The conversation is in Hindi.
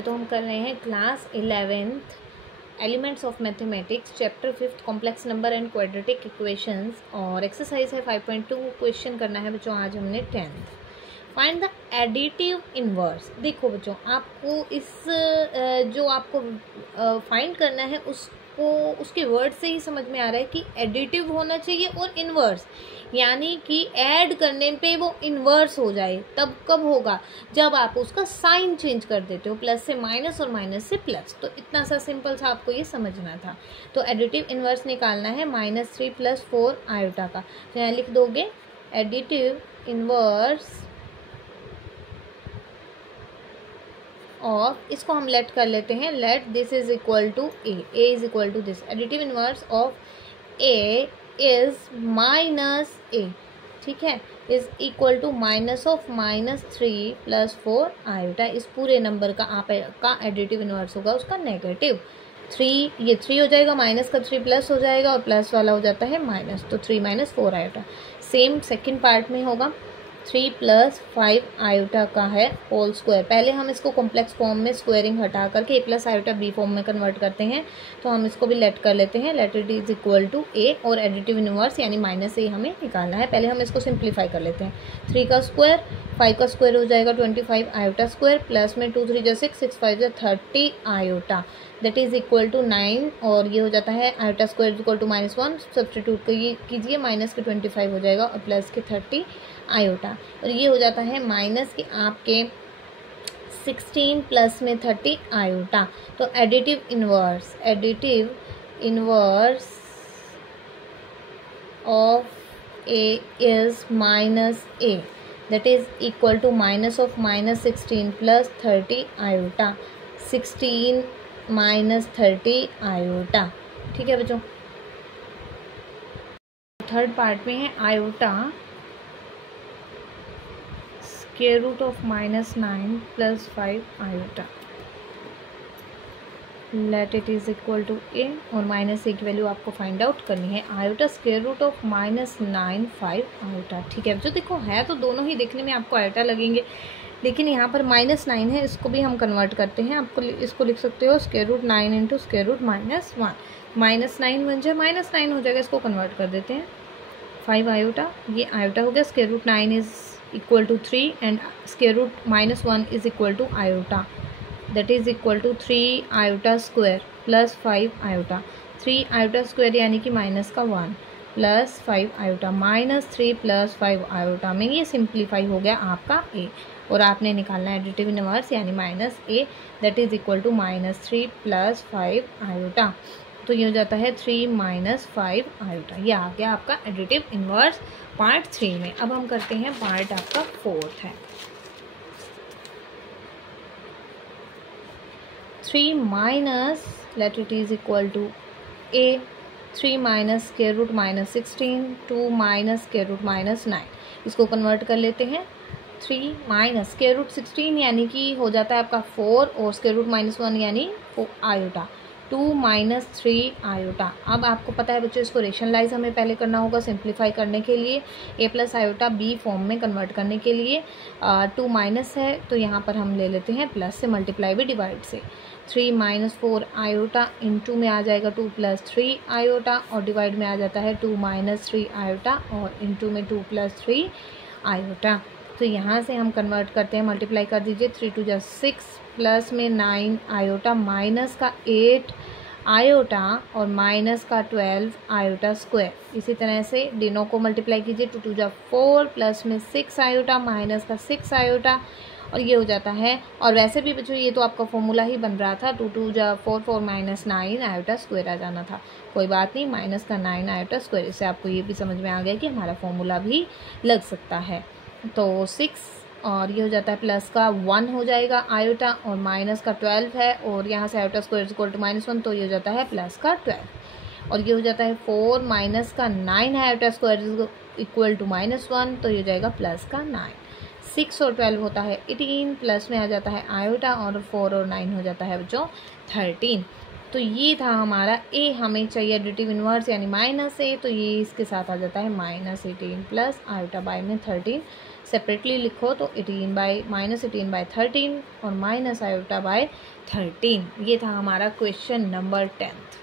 तो हम कर रहे हैं class 11th elements of mathematics chapter 5th complex number and quadratic equations और एक्सरसाइज है 5.2 क्वेश्चन करना है बच्चों। आज हमने 10th find the additive inverse. देखो बच्चों, आपको इस जो आपको फाइंड करना है उसको उसके वर्ड से ही समझ में आ रहा है कि एडिटिव होना चाहिए और इनवर्स, यानी कि ऐड करने पे वो इन्वर्स हो जाए। तब कब होगा? जब आप उसका साइन चेंज कर देते हो, प्लस से माइनस और माइनस से प्लस। तो इतना सा सिंपल सा आपको ये समझना था। तो एडिटिव इन्वर्स निकालना है -3 + 4 आयोटा का। तो यहाँ लिख दोगे एडिटिव इन्वर्स ऑफ, इसको हम लेट कर लेते हैं, let this is equal to A is equal to this. Additive inverse of A is -a, ठीक है, इज इक्वल टू -3 + 4 आयोटा। इस पूरे नंबर का आपका एडिटिव इन्वर्स होगा उसका नेगेटिव 3, ये 3 हो जाएगा, माइनस का 3 प्लस हो जाएगा और प्लस वाला हो जाता है माइनस, तो 3 - 4 आयोटा। सेम सेकंड पार्ट में होगा 3 + 5 आयोटा का है होल स्क्वायर। पहले हम इसको कॉम्प्लेक्स फॉर्म में स्क्वायरिंग हटा करके a + आयोटा b फॉर्म में कन्वर्ट करते हैं। तो हम इसको भी लेट कर लेते हैं, let it is equal to a और एडिटिव इनवर्स यानी -a हमें निकालना है। पहले हम इसको सिंप्लीफाई कर लेते हैं। 3 का स्क्वायर, 5 का स्क्वायर हो जाएगा 25 आयोटा स्क्वायर, प्लस में 2 3 6 6 5 30 iota, that is equal to 9 और ये हो जाता है iota square equal to -1। Substitute कीजिए, माइनस के 25 हो जाएगा और प्लस के 30 आयोटा, और ये हो जाता है माइनस के आपके 16 प्लस में 30 आयोटा। तो additive inverse of A is -a, that is equal to -16 + 30 iota, 16 - 30 iota. ठीक है बच्चों, थर्ड पार्ट में है iota square root of -9 + 5 iota, let it is equal to a और -a की वैल्यू आपको फाइंड आउट करनी है। Iota square root of -9 5 iota. ठीक है, जो देखो है तो दोनों ही देखने में आपको आयोटा लगेंगे, लेकिन यहाँ पर -9 है, इसको भी हम कन्वर्ट करते हैं। आपको इसको लिख सकते हो स्क्वायर रूट 9 × स्क्वायर रूट -1, -9 बन जाए -9 हो जाएगा, इसको कन्वर्ट कर देते हैं 5 आयोटा। ये आयोटा हो गया, square root 9 is equal to 3 and square root -1 is equal to iota, that is equal to 3 iota square plus 5 iota. 3 iota square यानी कि -1 प्लस 5 आयोटा, -3 + 5 आयोटा में ये सिंप्लीफाई हो गया आपका a, और आपने निकालना है एडिटिव इनवर्स यानी -a, that is equal to -3 + 5 iota. तो ये हो जाता है 3 - 5 आयोटा। ये आ गया आपका एडिटिव इनवर्स पार्ट 3 में। अब हम करते हैं पार्ट आपका 4th है 3 minus, let it is equal to a, 3 - square root -16, 2 - square root -9। इसको कन्वर्ट कर लेते हैं। 3 - स्क्वायर रूट 16 यानी कि हो जाता है आपका 4 और स्क्वायर रूट -1 यानी 4 आयोटा, 2 - 3 आयोटा। अब आपको पता है बच्चों, इसको रेशनलाइज हमें पहले करना होगा सिंप्लीफाई करने के लिए, a + आयोटा b फॉर्म में कन्वर्ट करने के लिए। 2 माइनस है तो यहाँ पर हम ले लेते हैं प्लस से, मल्टीप्लाई भी डिवाइड से। 3 - 4 आयोटा, इनटू में आ जाएगा 2 + 3 आयोटा और डिवाइड में आ जाता है 2 - 3 आयोटा और इनटू में 2 + 3 आयोटा। तो यहाँ से हम कन्वर्ट करते हैं, मल्टीप्लाई कर दीजिए, 3 × 2 = 6 प्लस में 9 आयोटा, माइनस का 8 आयोटा और माइनस का 12 आयोटा स्क्वायर। इसी तरह से डिनो को मल्टीप्लाई कीजिए, 2 × 2 = 4 प्लस में 6 आयोटा माइनस का 6 आयोटा, और ये हो जाता है। और वैसे भी बच्चों ये तो आपका फॉर्मूला ही बन रहा था, 2 × 2 = 4, 4 - 9 आयोटा स्क्वायर आ जाना था। कोई बात नहीं, माइनस का 9 आयोटा स्क्वायर। इससे आपको ये भी समझ में आ गया कि हमारा फॉर्मूला भी लग सकता है। तो 6 और ये हो जाता है प्लस का 1 हो जाएगा आयोटा और माइनस का 12 है, और यहाँ से iota square is equal to -1, तो ये हो जाता है प्लस का 12, और ये हो जाता है 4 - का 9 iota square is equal to -1, तो ये हो जाएगा प्लस का 9। 6 और 12 होता है 18, प्लस में आ जाता है आयोटा और 4 और 9 हो जाता है बच्चों 13। तो ये था हमारा a, हमें चाहिए एडिटिव इनवर्स यानी -a, तो ये इसके साथ आ जाता है -18 प्लस आयोटा बाय में 13 सेपरेटली लिखो तो 18/-18/13 और -i/13। ये था हमारा क्वेश्चन नंबर 10th।